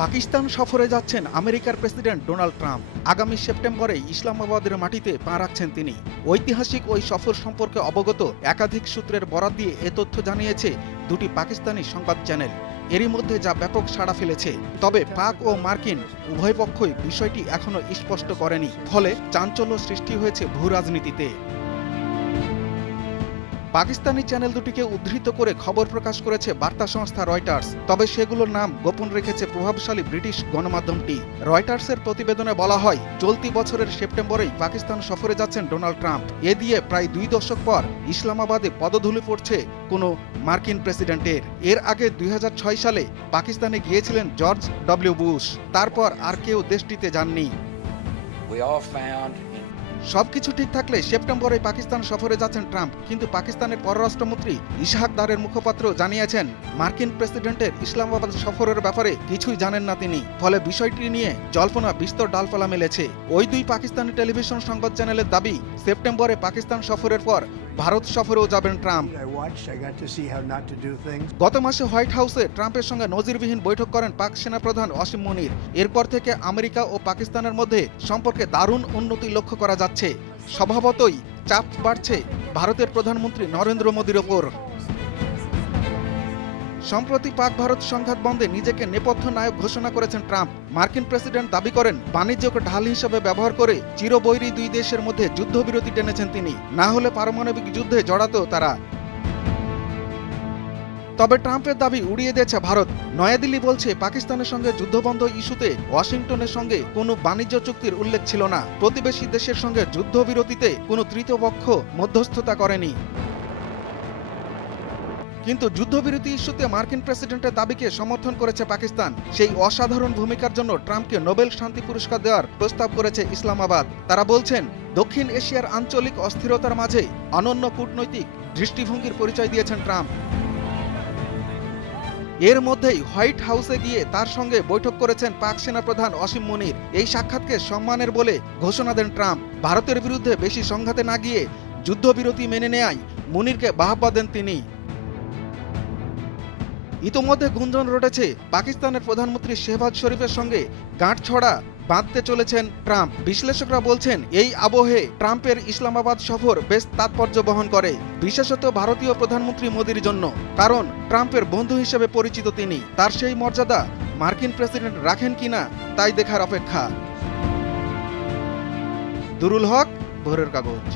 পাকিস্তান সফরে যাচ্ছেন আমেরিকার প্রেসিডেন্ট ডোনাল্ড ট্রাম্প। আগামী সেপ্টেম্বরে ইসলামাবাদের মাটিতে পা রাখছেন তিনি। ঐতিহাসিক ওই সফর সম্পর্কে অবগত একাধিক সূত্রের বরাত দিয়ে এ তথ্য জানিয়েছে দুটি পাকিস্তানি সংবাদ চ্যানেল। এরই মধ্যে যা ব্যাপক সাড়া ফেলেছে। তবে পাক ও মার্কিন উভয় পক্ষই বিষয়টি এখনো স্পষ্ট করেনি, ফলে চাঞ্চল্য সৃষ্টি হয়েছে ভূ রাজনীতিতে। পাকিস্তানি চ্যানেল দুটিকে উদ্ধৃত করে খবর প্রকাশ করেছে বার্তা সংস্থা রয়টার্স, তবে সেগুলোর নাম গোপন রেখেছে প্রভাবশালী ব্রিটিশ গণমাধ্যমটি। রয়টার্সের প্রতিবেদনে বলা হয়, চলতি বছরের সেপ্টেম্বরেই পাকিস্তান সফরে যাচ্ছেন ডোনাল্ড ট্রাম্প। এ দিয়ে প্রায় 2 দশক পর ইসলামাবাদে পদধূলি পড়ছে কোনো মার্কিন প্রেসিডেন্টের। এর আগে 2006 সালে পাকিস্তানে গিয়েছিলেন জর্জ ডব্লিউ বুশ। তারপর আর কেউ দেশটিতে যাননি। সবকিছু ঠিক থাকলে সেপ্টেম্বরে পাকিস্তান সফরে যাচ্ছেন ট্রাম্প, কিন্তু পাকিস্তানের পররাষ্ট্রমন্ত্রী ইসহাক দারের মুখপাত্র জানিয়েছেন, মার্কিন প্রেসিডেন্টের ইসলামাবাদ সফরের ব্যাপারে কিছুই জানেন না তিনি। ফলে বিষয়টি নিয়ে জল্পনা বিস্তর ডালপালা মেলেছে। ওই দুই পাকিস্তানি টেলিভিশন সংবাদ চ্যানেলের দাবি, সেপ্টেম্বরে পাকিস্তান সফরের পর ভারত সফরেও যাবেন ট্রাম্প। গত মাসে হোয়াইট হাউসে ট্রাম্পের সঙ্গে নজিরবিহীন বৈঠক করেন পাক সেনাপ্রধান অসীম মুনির। এরপর থেকে আমেরিকা ও পাকিস্তানের মধ্যে সম্পর্কে দারুণ উন্নতি লক্ষ্য করা যাচ্ছে। স্বভাবতই চাপ বাড়ছে ভারতের প্রধানমন্ত্রী নরেন্দ্র মোদীর ওপর। সম্প্রতি পাক ভারত সংঘাত বন্ধে নিজেকে নেপথ্য নায়ক ঘোষণা করেছেন ট্রাম্প। মার্কিন প্রেসিডেন্ট দাবি করেন, বাণিজ্যকে ঢাল হিসেবে ব্যবহার করে চিরবৈরী দুই দেশের মধ্যে যুদ্ধবিরতি টেনেছেন তিনি, না হলে পারমাণবিক যুদ্ধে জড়াতো তারা। তবে ট্রাম্পের দাবি উড়িয়ে দিয়েছে ভারত। নয়াদিল্লি বলছে, পাকিস্তানের সঙ্গে যুদ্ধবন্ধ ইস্যুতে ওয়াশিংটনের সঙ্গে কোনো বাণিজ্য চুক্তির উল্লেখ ছিল না। প্রতিবেশী দেশের সঙ্গে যুদ্ধবিরতিতে কোনো তৃতীয় পক্ষ মধ্যস্থতা করেনি। কিন্তু যুদ্ধবিরতি ইস্যুতে মার্কিন প্রেসিডেন্টের দাবিকে সমর্থন করেছে পাকিস্তান। সেই অসাধারণ ভূমিকার জন্য ট্রাম্পকে নোবেল শান্তি পুরস্কার দেওয়ার প্রস্তাব করেছে ইসলামাবাদ। তারা বলছেন, দক্ষিণ এশিয়ার আঞ্চলিক অস্থিরতার মাঝে অনন্য কূটনৈতিক দৃষ্টিভঙ্গির পরিচয় দিয়েছেন ট্রাম্প। এর মধ্যেই হোয়াইট হাউসে গিয়ে তার সঙ্গে বৈঠক করেছেন পাক সেনাপ্রধান অসীম মুনির। এই সাক্ষাৎকে সম্মানের বলে ঘোষণা দেন ট্রাম্প। ভারতের বিরুদ্ধে বেশি সংঘাতে না গিয়ে যুদ্ধবিরতি মেনে নেয়ায় মুনিরকে বাহবা দেন তিনি। ইতোমধ্যে গুঞ্জন রটেছে, পাকিস্তানের প্রধানমন্ত্রী শেহবাজ শরীফের সঙ্গে গাঁটছড়া বাঁধতে চলেছেন ট্রাম্প। বিশ্লেষকরা বলছেন, এই আবহে ট্রাম্পের ইসলামাবাদ সফর বেশ তাৎপর্য বহন করে, বিশেষত ভারতীয় প্রধানমন্ত্রী মোদীর জন্য। কারণ ট্রাম্পের বন্ধু হিসেবে পরিচিত তিনি। তার সেই মর্যাদা মার্কিন প্রেসিডেন্ট রাখেন কিনা তাই দেখার অপেক্ষা। দুরুল হক, ভোরের কাগজ।